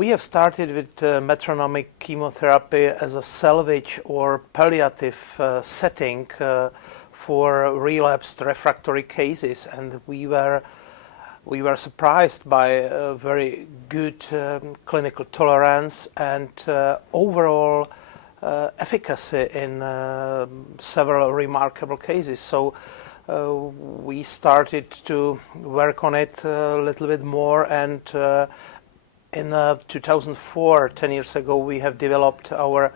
We have started with metronomic chemotherapy as a salvage or palliative setting for relapsed refractory cases, and we were surprised by a very good clinical tolerance and overall efficacy in several remarkable cases. So we started to work on it a little bit more, and in 2004, 10 years ago, we have developed our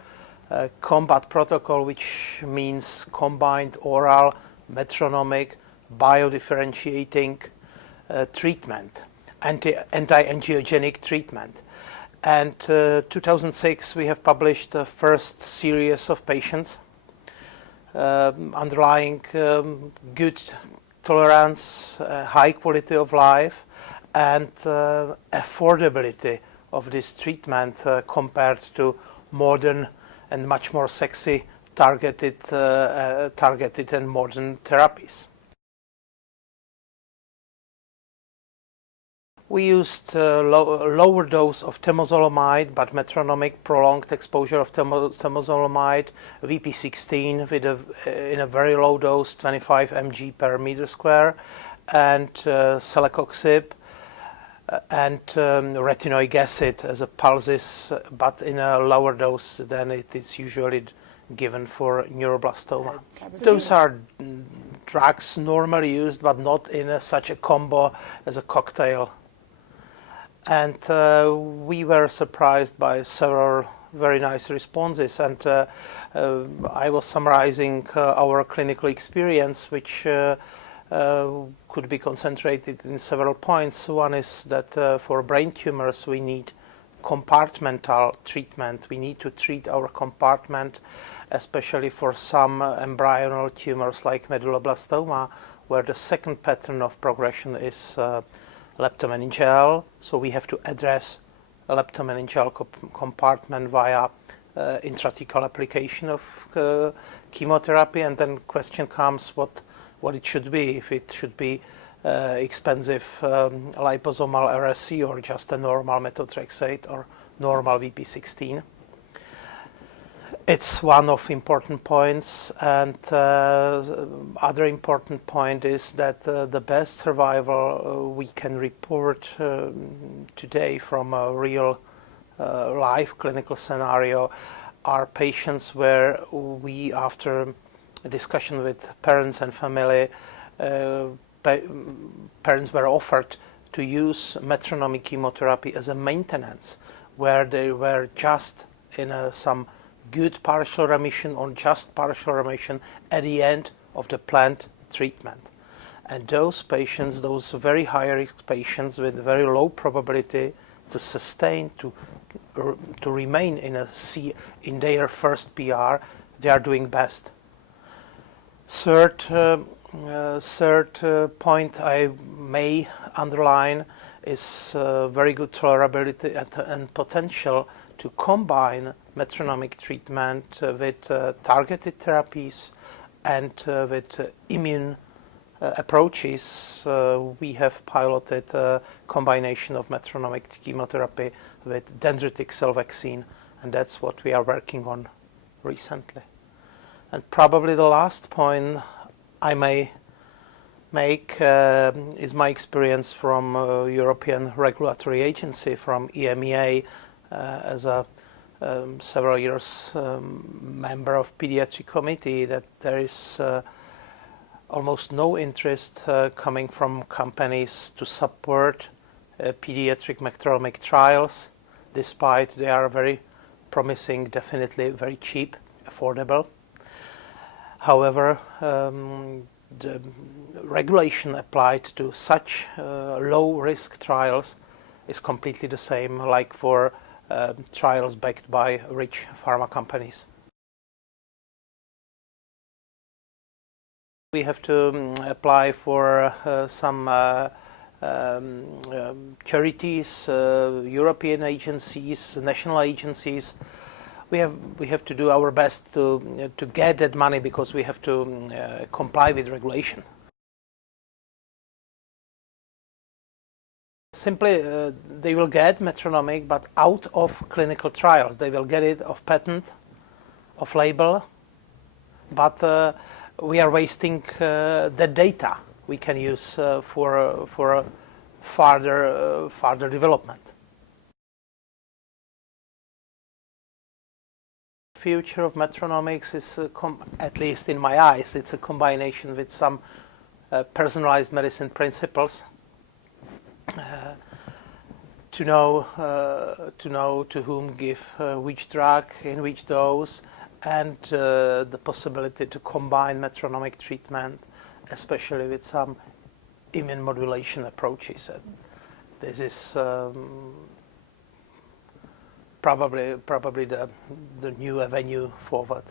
combat protocol, which means combined oral metronomic biodifferentiating treatment, anti-angiogenic treatment. And 2006, we have published the first series of patients underlying good tolerance, high quality of life, and affordability of this treatment compared to modern and much more sexy targeted and modern therapies. We used lower dose of temozolomide, but metronomic prolonged exposure of temozolomide, VP16 in a very low dose, 25 mg per meter square, and celecoxib, and retinoic acid as a pulses, but in a lower dose than it is usually given for neuroblastoma. Those are drugs normally used, but not in such a combo as a cocktail. And we were surprised by several very nice responses, and I was summarizing our clinical experience, which could be concentrated in several points. One is that for brain tumors we need compartmental treatment. We need to treat our compartment, especially for some embryonal tumors like medulloblastoma, where the second pattern of progression is leptomeningeal. So we have to address a leptomeningeal compartment via intrathecal application of chemotherapy, and then question comes what it should be, if it should be expensive liposomal RSC or just a normal methotrexate or normal VP16. It's one of important points, and other important point is that the best survival we can report today from a real life clinical scenario are patients where we, after a discussion with parents and family, parents were offered to use metronomic chemotherapy as a maintenance, where they were just in some good partial remission or just partial remission at the end of the planned treatment. And those patients, those very high risk patients with very low probability to sustain, to remain in their first PR, they are doing best. Third point I may underline is very good tolerability and potential to combine metronomic treatment with targeted therapies and with immune approaches. We have piloted a combination of metronomic chemotherapy with dendritic cell vaccine, and that's what we are working on recently. And probably the last point I may make is my experience from European regulatory agency, from EMEA, as a several years member of pediatric committee, that there is almost no interest coming from companies to support pediatric metronomic trials, despite they are very promising, definitely very cheap, affordable. However, the regulation applied to such low-risk trials is completely the same like for trials backed by rich pharma companies. We have to apply for some charities, European agencies, national agencies. We have to do our best to get that money, because we have to comply with regulation. Simply, they will get metronomic, but out of clinical trials. They will get it off patent, off label, but we are wasting the data we can use for further development. Future of metronomics is, at least in my eyes, it's a combination with some personalized medicine principles. To know to whom give which drug in which dose, and the possibility to combine metronomic treatment, especially with some immune modulation approaches. And this is probably the new avenue forward.